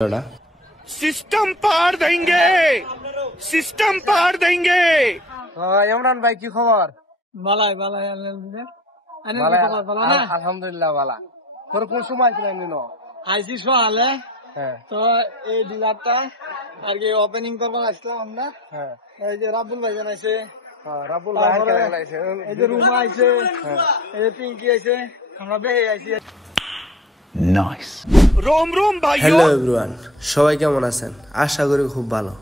System पार देंगे, system पार देंगे। ইমরান ভাই কি খবর? বালাই বালাই আলহামদুলিল্লাহ বালা। তোর কোন সময় ছিলেন নিনো? আইসি সকালে হ্যাঁ তো এই ডিলারটা আর কি ওপেনিং করবো আসলাম আমরা। হ্যাঁ এই যে রাব্বুল ভাই জানাইছে, রাব্বুল ভাই লাগাইছে, এই যে রুমা আইছে, এই যে পিঙ্কি আইছে, আমরা বেহে আইছি। নাইস। रोम रोम भाई। হ্যালো এভরিওয়ান, সবাই কেমন আছেন? আশা করি খুব ভালো।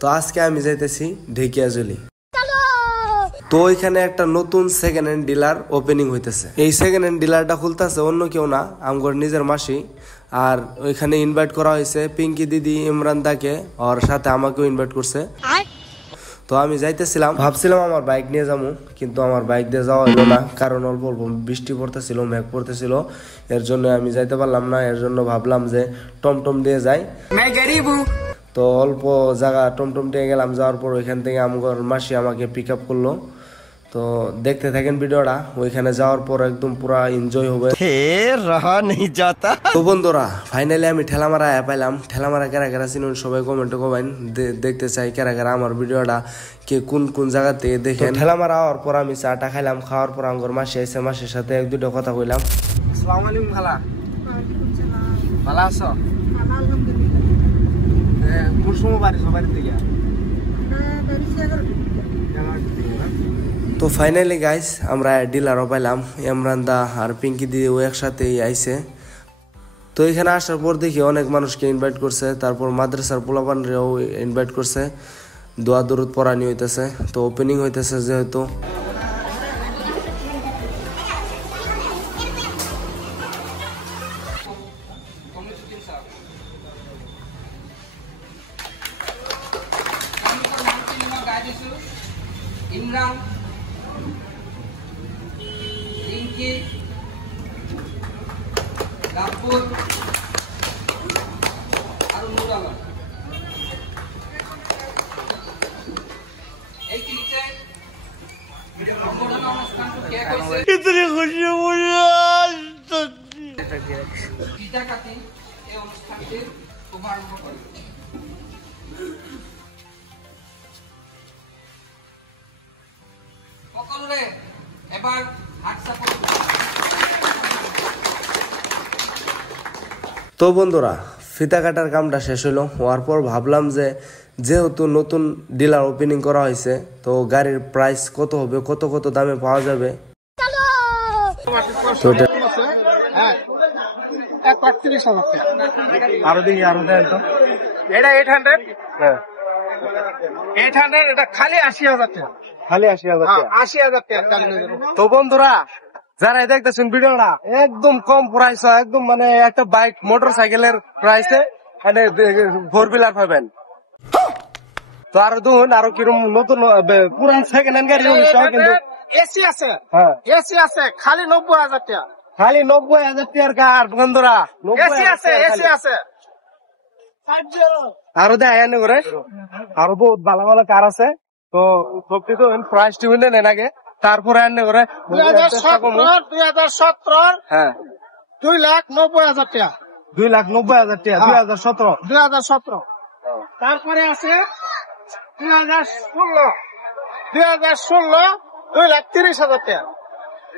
তো আজকে আমি যাইতেছি ঢেকিয়াজুলি। তো এখানে একটা নতুন সেকেন্ড হ্যান্ড ডিলার ওপেনিং হইতেছে। এই সেকেন্ড হ্যান্ড ডিলারটা খুলতেছে অন্য কেউ না, আমগর নিজের মাসি। আর ওইখানে ইনভাইট করা হয়েছে পিঙ্কি দিদি, ইমরান দাকে, আর সাথে আমাকেও ইনভাইট করছে। তো আমি যাইতেছিলাম, ভাবছিলাম আমার বাইক নিয়ে যাবো, কিন্তু আমার বাইক দিয়ে যাওয়া হলো না, কারণ অল্প অল্প বৃষ্টি পড়তেছিল, মেঘ পড়তেছিল, এর জন্য আমি যাইতে পারলাম না। এর জন্য ভাবলাম যে টমটম দিয়ে যাই। তো অল্প জায়গা টমটম দিয়ে গেলাম, যাওয়ার পর ওইখান থেকে আমার মাসি আমাকে পিক আপ করলো। তো দেখতে থাকেন ভিডিওটা, ওইখানে যাওয়ার পর একদম পুরা এনজয় হবে। তো বন্ধুরা, ফাইনালি আমি ঠেলামারা পাইলাম। ঠেলামারা কারা কারা চিনুন সবাই কমেন্টে কমেন, দেখতে চাই কারা কারা আমার ভিডিওটা কে কোন কোন জায়গা থেকে দেখেন। ঠেলামারা হওয়ার পর আমি চাটা খাইলাম, খাওয়ার পর আমার মাসি আইসে, মাসির সাথে এক দুটো কথা কইলাম। আসসালামু আলাইকুম খালা, ভালো আছো? কোন সময় বাড়ি সবাই থেকে? তো ফাইনালি গাইস আমরা ডিলারও পাইলাম, ইমরান দা আর পিঙ্কি দিয়ে ও একসাথেই আইছে। তো এখানে আসার পর দেখি অনেক মানুষকে ইনভাইট করছে, তারপর মাদ্রাসার পোলাপানরেও ইনভাইট করছে, দোয়া দরুদ পড়ানি হইতেছে। তো ওপেনিং হইতেছে যেহেতু। ইমরান, পিঙ্কি, রাব্বুল আর নূর আলম, এই তিনটে সম্বোধনা অনুষ্ঠান কে কইছে? ইতনি খুশি পিতা কাটি এই অনুষ্ঠানটির শুভারম্ভ করে। সকলে এবার হাত সাপোর্ট। তো বন্ধুরা, ফিতা কাটার কামটা শেষ হলো। হওয়ার পর ভাবলাম যে যেহেতু নতুন ডিলার ওপেনিং করা হয়েছে, তো গাড়ির প্রাইস কত হবে, কত কত দামে পাওয়া যাবে। আরো দেখি, আরো দেয় তো। এটা 800, হ্যাঁ 800, এটা খালি 80,000 টাকা, খালি 80,000 টাকা। 80,000 টাকা। তো বন্ধুরা, যারা দেখতেছেন ভিডিওটা, একদম কম প্রাইস, একদম মানে একটা বাইক মোটর সাইকেলের প্রাইসে ফোর হুইলার পাবেন। তো আরো দেখুন, আরো কিরকম নতুন পুরান সেকেন্ড হ্যান্ড গাড়ি কিন্তু এসি আছে, হ্যাঁ এসি আছে খালি 90,000 টাকা। খালি 90,000 টাকার কার বন্ধুরা, এসি আছে, এসি আছে। আরো দেয় এনে করে, আরো বহুত ভালো ভালো কার আছে। তো সবটি তো প্রাইস টিভিনে নেন আগে, তারপরে এনে করে 2017 হ্যাঁ 2,90,000 টাকা, 2,90,000 টাকা। 2017 2017। তারপরে আছে 2016, 2,30,000 টাকা,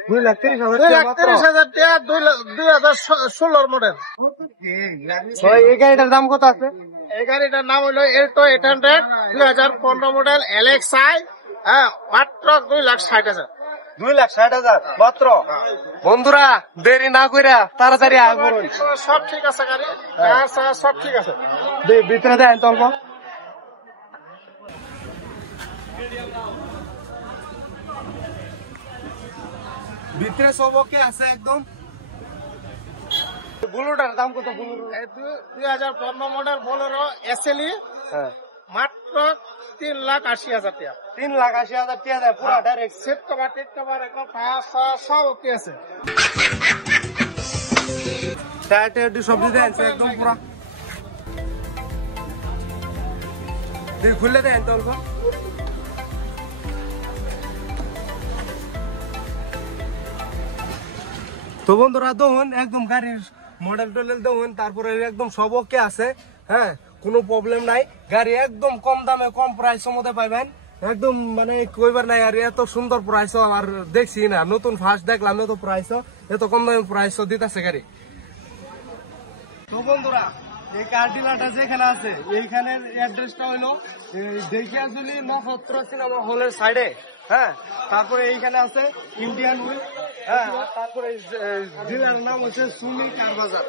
2,30,000 টাকা মাত্র। 2,30,000 টাকা, 2016 মডেল। তো এই গাড়িটার দাম কত আছে? এই গাড়িটার নাম হলো এল্টো 800, 2015 মডেল LXi, হ্যাঁ, মাত্র 2,60,000। 2,60,000 মাত্র। বন্ধুরা, দেরি না কইরা তাড়াতাড়ি আয় করুন। সব ঠিক আছে, গাড়ি সব ঠিক আছে। ভিতরে দেন তো অল্প। ভিতরে সব ওকে আছে একদম। বুলুটার দাম কত? বুলুর 2015 মডেল বোলেরো SLE, হ্যাঁ মাত্র 3,80,000 টাকা। 3,80,000 টাকা দেয় পুরা direct. Set cover, TET cover, একদম সব ওকে আছে। টায়ার সব দিতে আছে একদম পুরা। খুললে দেন তো অল্প। তো বন্ধুরা দেখুন, একদম গাড়ির মডেল টডেল দেবেন, তারপরে একদম সব ওকে আছে। হ্যাঁ, কোনো প্রবলেম নাই। গাড়ি একদম কম দামে কম প্রাইসের মধ্যে পাইবেন, একদম মানে কইবার নাই। আর এত সুন্দর প্রাইসও আর দেখছি না, নতুন ফার্স্ট দেখলাম এত প্রাইসও, এত কম দামে প্রাইসও দিতেছে গাড়ি। তো বন্ধুরা, এই কার ডিলারটা যেখানে আছে এইখানের অ্যাড্রেসটা হলো দেখিয়াজুলি নক্ষত্র সিনেমা হলের সাইডে। হ্যাঁ, তারপরে এইখানে আছে ইন্ডিয়ান হুইল। হ্যাঁ, তারপরে ডিলার নাম হচ্ছে সুমি কার বাজার।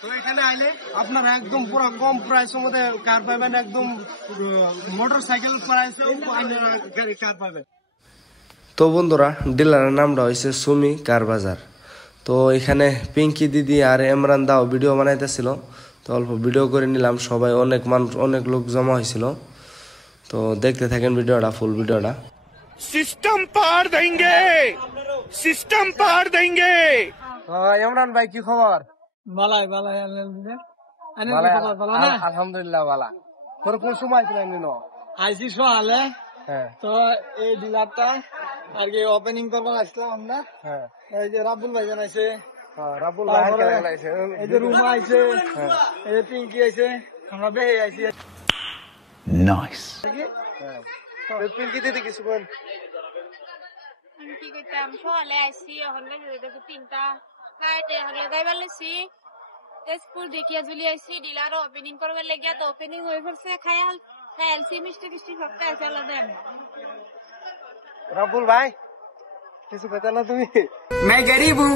তো এখানে আইলে আপনারা একদম পুরো কম প্রাইসের মধ্যে কার পাবেন, একদম মোটর সাইকেল প্রাইসেও গাড়ি কার পাবেন। তো বন্ধুরা, ডিলারের নামটা হয়েছে সুমি কার বাজার। তো এখানে পিঙ্কি দিদি আর ইমরান দাও ভিডিও বানাইতেছিল, তো অল্প ভিডিও করে নিলাম। সবাই অনেক মানুষ, অনেক লোক জমা হয়েছিল। তো দেখতে থাকেন ভিডিওটা, ফুল ভিডিওটা। सिस्टम पार देंगे, सिस्टम पार देंगे। ইমরান ভাই, কি খবর? বালাই আলহামদুলিল্লাহ বালা। তোর কোন সময় ছিলেন? আইসি সকালে। হ্যাঁ তো এই ডিলারটা আর কি ওপেনিং করবার আসলাম আমরা। হ্যাঁ, এই যে রাব্বুল ভাই জানাইছে, রাবুল ভাই এই যে রুমা আইছে, এই যে পিঙ্কি আইছে, আমরা বেহে আইছি। Nice. পিঙ্কি দিদি কিছু বল। কি কইতাম, সকালে আইসি, এখন তিনটা ফ্লাইটে হলে যাইবার লেছি। তেজপুর দেখিয়াজুলি আইসি, ডিলার ওপেনিং করবার লাগিয়া। তো ওপেনিং হয়ে পড়ছে, খায়ালছি মিষ্টি টিষ্টি সবটা আছে আলাদা। রাবুল ভাই, কিছু কথা না তুমি? मैं गरीब हूँ।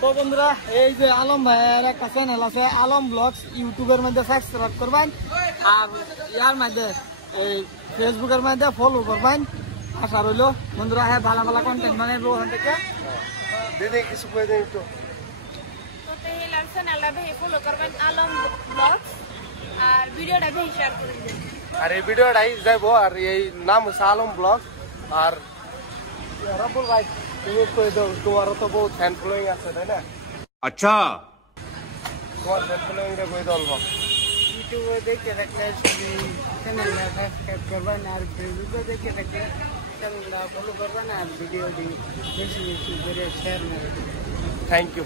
তো বন্ধুরা, এই যে আলম ভাইয়ের একটা চ্যানেল আছে, আলম ব্লগস, ইউটিউবের মধ্যে সাবস্ক্রাইব করবেন, আর ইয়ার মধ্যে এই ফেসবুকের মধ্যে ফলো করবেন। আশা রইল বন্ধুরা, হ্যাঁ ভালো ভালো কন্টেন্ট বানাবো ওখান থেকে। দিদি কিছু কই দেন একটু। তো তেলার চ্যানেলটা বেশি ফলো করবেন, আলম ব্লগস, আর ভিডিওটা বেশি শেয়ার করে দিবেন। আর এই ভিডিওটাই যাইবো, আর এই নাম হচ্ছে আলম ব্লগ। আর রাবুল ভাই, তুমি কই দাও, তোমারও তো বহুত ফ্যান ফলোয়িং আছে, তাই না? अच्छा, তোমার ফ্যান ফলোয়িং রে কই দাও। ইউটিউবে দেখে থাকলে চ্যানেলটা সাবস্ক্রাইব করবেন, আর ফেসবুকে দেখে থাকলে চ্যানেলটা ফলো করবেন, আর ভিডিওটি বেশি বেশি করে শেয়ার করবেন। Thank you.